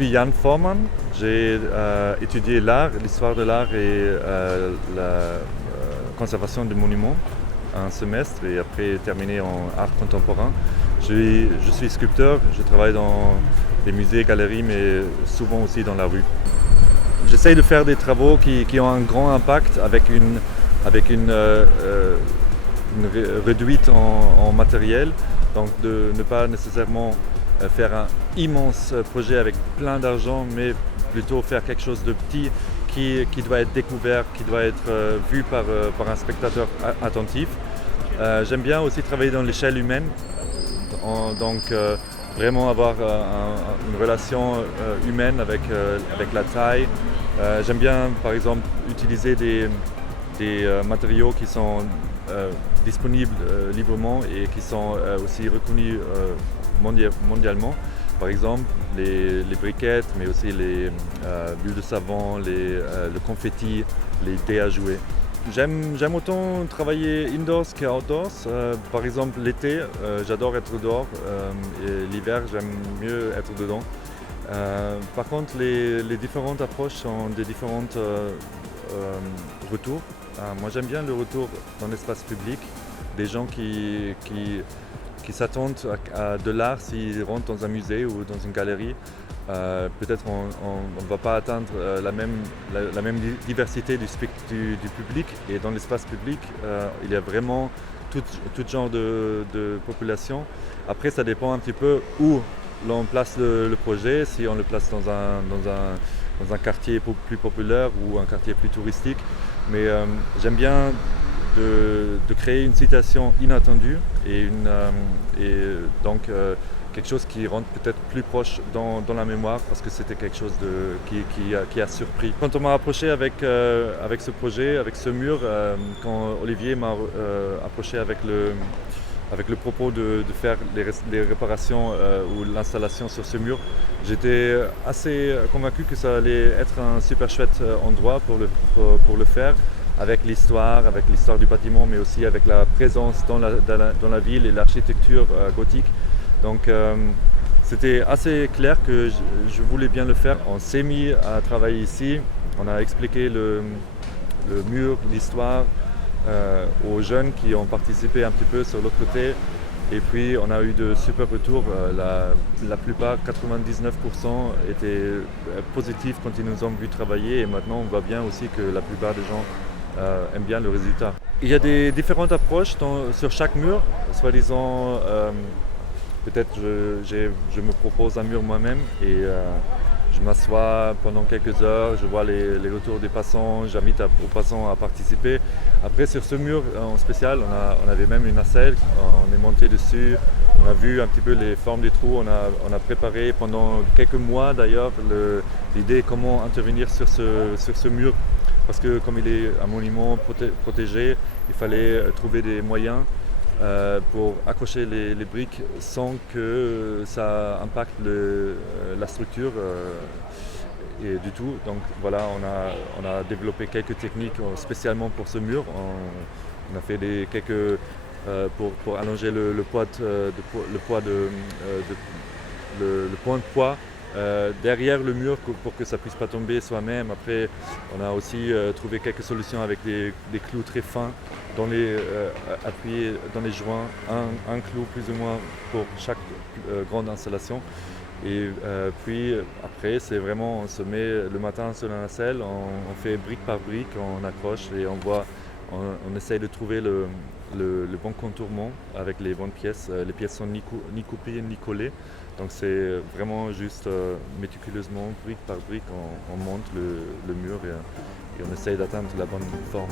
suis Jan Forman, j'ai étudié l'art, l'histoire de l'art et la conservation des monuments un semestre et après terminé en art contemporain. Je suis sculpteur, je travaille dans des musées, galeries, mais souvent aussi dans la rue. J'essaye de faire des travaux qui ont un grand impact avec une réduite en matériel, donc de ne pas nécessairement faire un immense projet avec plein d'argent, mais plutôt faire quelque chose de petit qui doit être découvert, qui doit être vu par un spectateur attentif. J'aime bien aussi travailler dans l'échelle humaine, donc vraiment avoir une relation humaine avec la taille. J'aime bien par exemple utiliser des matériaux qui sont disponibles librement et qui sont aussi reconnus mondialement. Par exemple les briquettes, mais aussi les bulles de savon, le confetti, les dés à jouer. J'aime autant travailler indoors qu'outdoors. Par exemple l'été, j'adore être dehors et l'hiver j'aime mieux être dedans. Par contre les différentes approches sont des différentes retours. Moi j'aime bien le retour dans l'espace public, des gens qui s'attendent à de l'art s'ils rentrent dans un musée ou dans une galerie. Peut-être on ne va pas atteindre la même diversité du public, et dans l'espace public il y a vraiment tout genre de population. Après ça dépend un petit peu où l'on place le projet, si on le place dans un quartier plus populaire ou un quartier plus touristique. Mais j'aime bien de créer une situation inattendue et donc quelque chose qui rentre peut-être plus proche dans la mémoire parce que c'était quelque chose qui a surpris. Quand on m'a approché avec ce projet, avec ce mur, quand Olivier m'a approché avec le propos de faire les réparations ou l'installation sur ce mur, j'étais assez convaincu que ça allait être un super chouette endroit pour le faire, avec l'histoire du bâtiment, mais aussi avec la présence dans la ville et l'architecture gothique. Donc c'était assez clair que je voulais bien le faire. On s'est mis à travailler ici, on a expliqué le mur, l'histoire aux jeunes qui ont participé un petit peu sur l'autre côté. Et puis on a eu de super retours, la plupart, 99% étaient positifs quand ils nous ont vu travailler, et maintenant on voit bien aussi que la plupart des gens aiment bien le résultat. Il y a des différentes approches sur chaque mur, soi-disant peut-être je me propose un mur moi-même et je m'assois pendant quelques heures, je vois les retours des passants, j'invite aux passants à participer. Après sur ce mur en spécial, on avait même une nacelle, on est monté dessus, on a vu un petit peu les formes des trous, on a préparé pendant quelques mois d'ailleurs l'idée comment intervenir sur ce mur, parce que comme il est un monument protégé, il fallait trouver des moyens pour accrocher les briques sans que ça impacte la structure et du tout. Donc voilà, on a développé quelques techniques spécialement pour ce mur. On a fait quelques pour allonger le point de poids derrière le mur pour que ça puisse pas tomber soi-même. Après, on a aussi trouvé quelques solutions avec des clous très fins appuyés dans les joints, un clou plus ou moins pour chaque grande installation. Et puis après, c'est vraiment, on se met le matin sur la nacelle, on fait brique par brique, on accroche et on essaye de trouver le bon contournement avec les bonnes pièces. Les pièces sont ni coupées ni collées. Donc c'est vraiment juste méticuleusement, brique par brique, on monte le mur et on essaye d'atteindre la bonne forme.